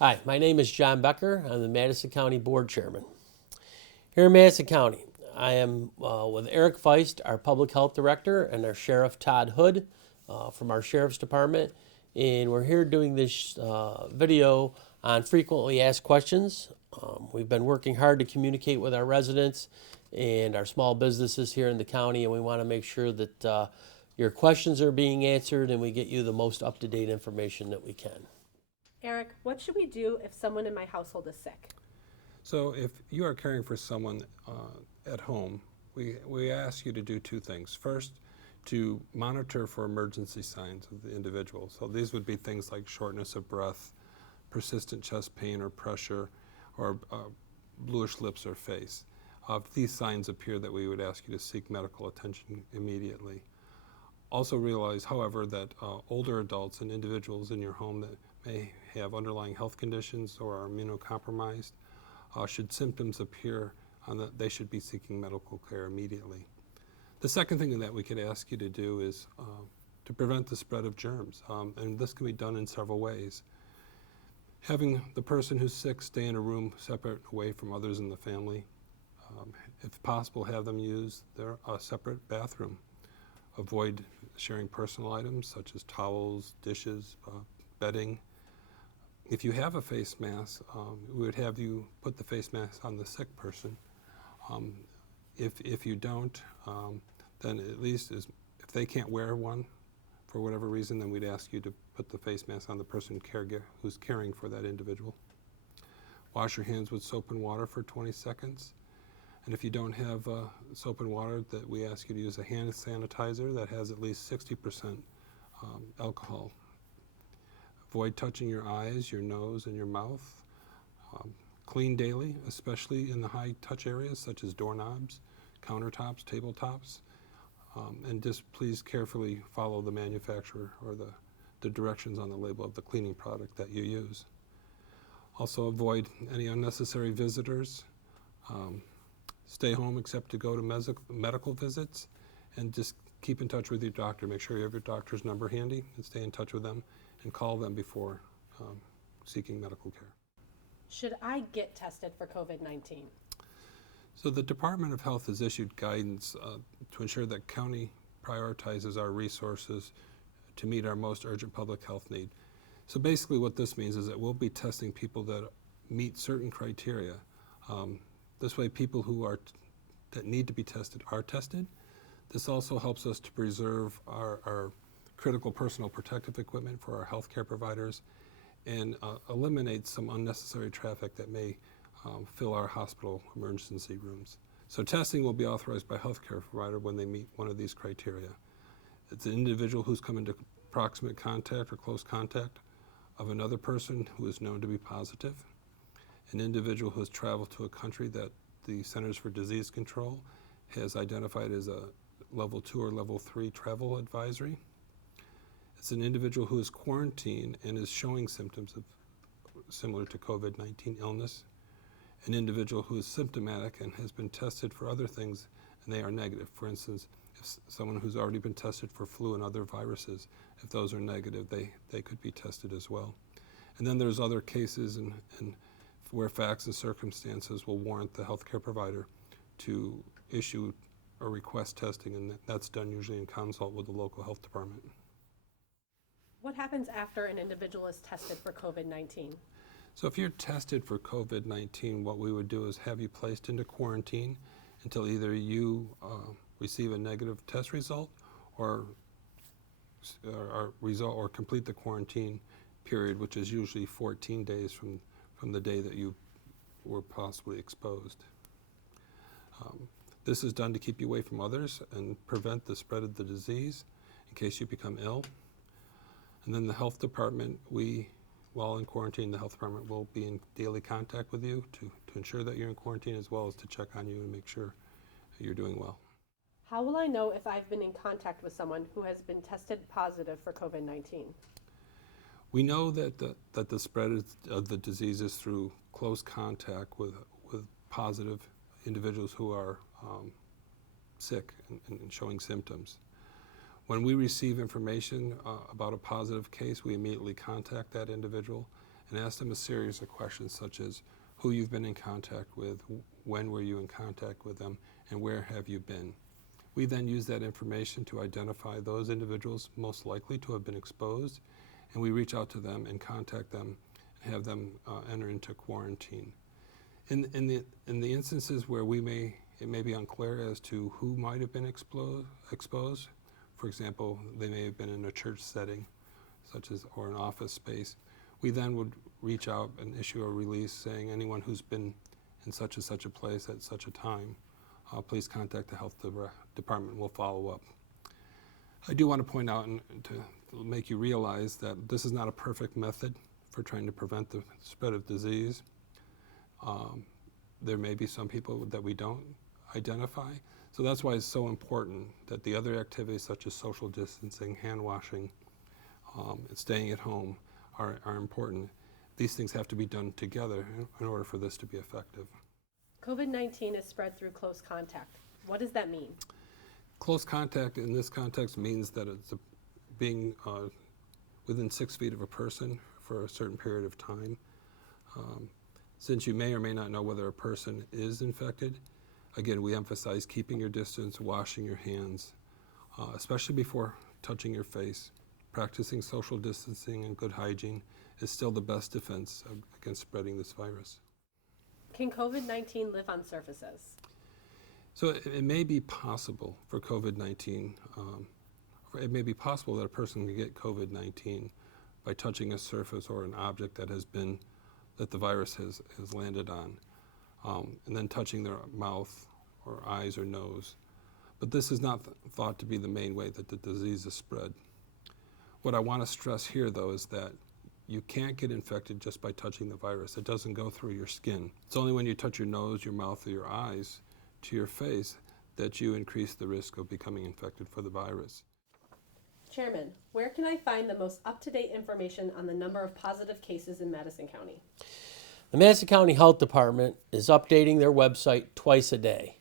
Hi, my name is John Becker. I'm the Madison County Board Chairman. Here in Madison County, I am with Eric Faisst, our Public Health Director, and our Sheriff Todd Hood from our Sheriff's Department. And we're here doing this video on frequently asked questions. We've been working hard to communicate with our residents and our small businesses here in the county, and we want to make sure that your questions are being answered and we get you the most up-to-date information that we can. Eric, what should we do if someone in my household is sick? So if you are caring for someone at home, we ask you to do two things. First, to monitor for emergency signs of the individual. So these would be things like shortness of breath, persistent chest pain or pressure, or bluish lips or face. If these signs appear, that we would ask you to seek medical attention immediately. Also realize, however, that older adults and individuals in your home that may have underlying health conditions or are immunocompromised, should symptoms appear, they should be seeking medical care immediately. The second thing that we could ask you to do is to prevent the spread of germs, and this can be done in several ways. Having the person who's sick stay in a room separate away from others in the family. If possible, have them use their separate bathroom. Avoid sharing personal items such as towels, dishes, bedding. If you have a face mask, we would have you put the face mask on the sick person. If you don't, then at least if they can't wear one for whatever reason, then we'd ask you to put the face mask on the person who's caring for that individual. Wash your hands with soap and water for 20 seconds. And if you don't have soap and water, that we ask you to use a hand sanitizer that has at least 60% alcohol. Avoid touching your eyes, your nose, and your mouth. Clean daily, especially in the high touch areas such as doorknobs, countertops, tabletops. And just please carefully follow the manufacturer or the directions on the label of the cleaning product that you use. Also avoid any unnecessary visitors. Stay home except to go to medical visits, and just keep in touch with your doctor. Make sure you have your doctor's number handy and stay in touch with them and call them before seeking medical care. Should I get tested for COVID-19? So the Department of Health has issued guidance to ensure that county prioritizes our resources to meet our most urgent public health need. So basically what this means is that we'll be testing people that meet certain criteria. This way people that need to be tested are tested. This also helps us to preserve our critical personal protective equipment for our healthcare providers and eliminate some unnecessary traffic that may fill our hospital emergency rooms. So testing will be authorized by a healthcare provider when they meet one of these criteria. It's an individual who's come into proximate contact or close contact of another person who is known to be positive, an individual who has traveled to a country that the Centers for Disease Control has identified as a level 2 or level 3 travel advisory. It's an individual who is quarantined and is showing symptoms similar to COVID-19 illness, an individual who is symptomatic and has been tested for other things and they are negative. For instance, if someone who's already been tested for flu and other viruses, if those are negative, they could be tested as well. And then there's other cases and where facts and circumstances will warrant the healthcare provider to issue or request testing, and that's done usually in consult with the local health department. What happens after an individual is tested for COVID-19? So if you're tested for COVID-19, what we would do is have you placed into quarantine until either you receive a negative test result or complete the quarantine period, which is usually 14 days from the day that you were possibly exposed. This is done to keep you away from others and prevent the spread of the disease in case you become ill. And then the health department, while in quarantine, the health department will be in daily contact with you to ensure that you're in quarantine, as well as to check on you and make sure you're doing well. How will I know if I've been in contact with someone who has been tested positive for COVID-19? We know that the spread of the disease is through close contact with positive individuals who are sick and showing symptoms. When we receive information about a positive case, we immediately contact that individual and ask them a series of questions such as who you've been in contact with, when were you in contact with them, and where have you been. We then use that information to identify those individuals most likely to have been exposed, and we reach out to them and contact them and have them enter into quarantine. In the instances where it may be unclear as to who might have been exposed, for example, they may have been in a church setting, or an office space, we then would reach out and issue a release saying anyone who's been in such and such a place at such a time, please contact the health department. We'll follow up. I do want to point out and to make you realize that this is not a perfect method for trying to prevent the spread of disease. There may be some people that we don't identify. So that's why it's so important that the other activities such as social distancing, hand washing, and staying at home are important. These things have to be done together in order for this to be effective. COVID-19 is spread through close contact. What does that mean? Close contact in this context means that it's being within 6 feet of a person for a certain period of time. Since you may or may not know whether a person is infected, again, we emphasize keeping your distance, washing your hands, especially before touching your face. Practicing social distancing and good hygiene is still the best defense against spreading this virus. Can COVID-19 live on surfaces? So it may be possible for COVID-19, it may be possible that a person can get COVID-19 by touching a surface or an object that the virus has landed on, and then touching their mouth or eyes or nose. But this is not thought to be the main way that the disease is spread. What I want to stress here, though, is that you can't get infected just by touching the virus. It doesn't go through your skin. It's only when you touch your nose, your mouth, or your eyes to your face that you increase the risk of becoming infected for the virus. Chairman, where can I find the most up-to-date information on the number of positive cases in Madison County? The Madison County Health Department is updating their website twice a day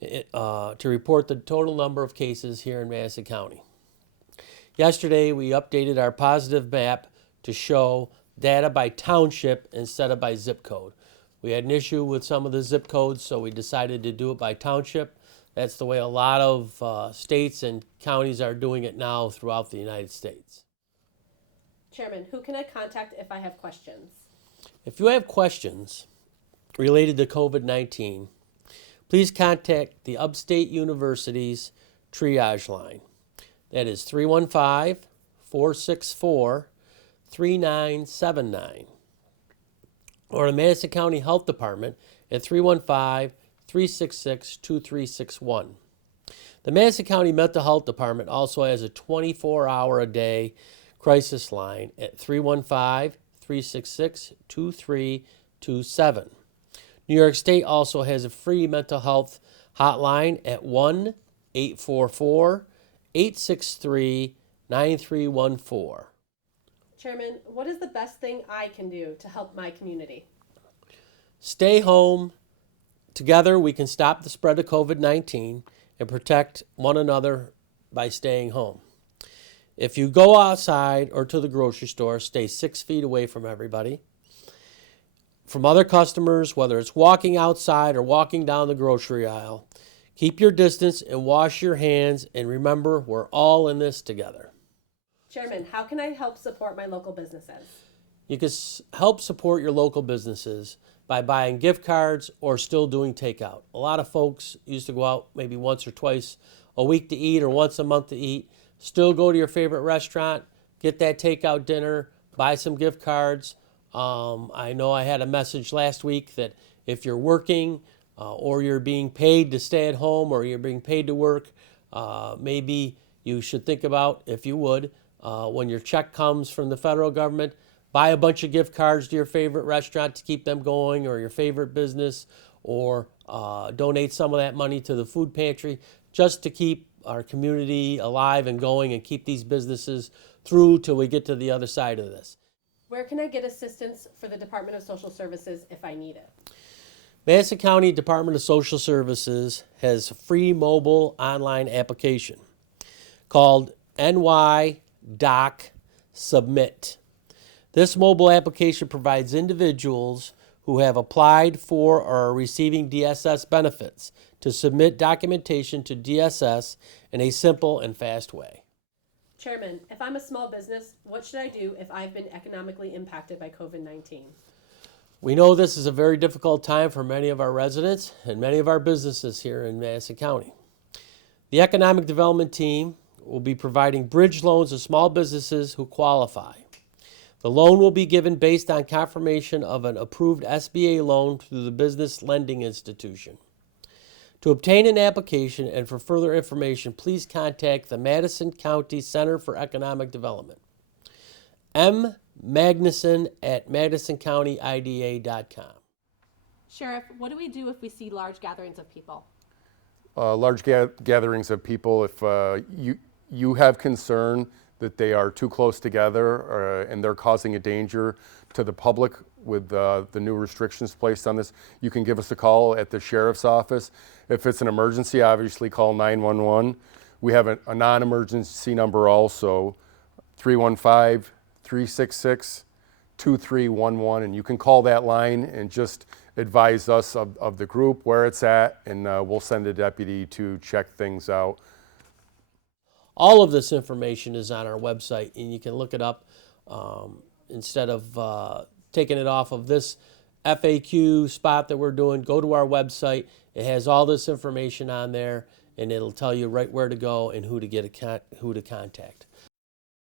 to report the total number of cases here in Madison County. Yesterday, we updated our positive map to show data by township instead of by zip code. We had an issue with some of the zip codes, so we decided to do it by township. That's the way a lot of states and counties are doing it now throughout the United States. Chairman, who can I contact if I have questions? If you have questions related to COVID-19, please contact the Upstate University's triage line. That is 315-464-3979. Or the Madison County Health Department at 315-366-2361. The Madison County Mental Health Department also has a 24-hour-a-day crisis line at 315-366-2327. New York State also has a free mental health hotline at 1-844-863-9314. Chairman, what is the best thing I can do to help my community? Stay home. Together we can stop the spread of COVID-19 and protect one another by staying home. If you go outside or to the grocery store, stay 6 feet away from everybody. From other customers, whether it's walking outside or walking down the grocery aisle, keep your distance and wash your hands, and remember, we're all in this together. Chairman, how can I help support my local businesses? You can help support your local businesses by buying gift cards or still doing takeout. A lot of folks used to go out maybe once or twice a week to eat or once a month to eat. Still go to your favorite restaurant, get that takeout dinner, buy some gift cards. I know I had a message last week that if you're working or you're being paid to stay at home or you're being paid to work, maybe you should think about, if you would, when your check comes from the federal government, buy a bunch of gift cards to your favorite restaurant to keep them going, or your favorite business, or donate some of that money to the food pantry just to keep our community alive and going and keep these businesses through till we get to the other side of this. Where can I get assistance for the Department of Social Services if I need it? Madison County Department of Social Services has a free mobile online application called NY Doc Submit. This mobile application provides individuals who have applied for or are receiving DSS benefits to submit documentation to DSS in a simple and fast way. Chairman, if I'm a small business, what should I do if I've been economically impacted by COVID-19? We know this is a very difficult time for many of our residents and many of our businesses here in Madison County. The Economic Development Team will be providing bridge loans to small businesses who qualify. The loan will be given based on confirmation of an approved SBA loan through the Business Lending Institution. To obtain an application and for further information, please contact the Madison County Center for Economic Development. M. Magnuson at MadisonCountyIDA.com. Sheriff, what do we do if we see large gatherings of people? Large gatherings of people, if you have concern that they are too close together and they're causing a danger to the public with the new restrictions placed on this, you can give us a call at the sheriff's office. If it's an emergency, obviously call 911. We have a non-emergency number also, 315-366-2311, and you can call that line and just advise us of the group, where it's at, and we'll send a deputy to check things out. All of this information is on our website, and you can look it up instead of taking it off of this FAQ spot that we're doing. Go to our website. It has all this information on there, and it'll tell you right where to go and who to contact.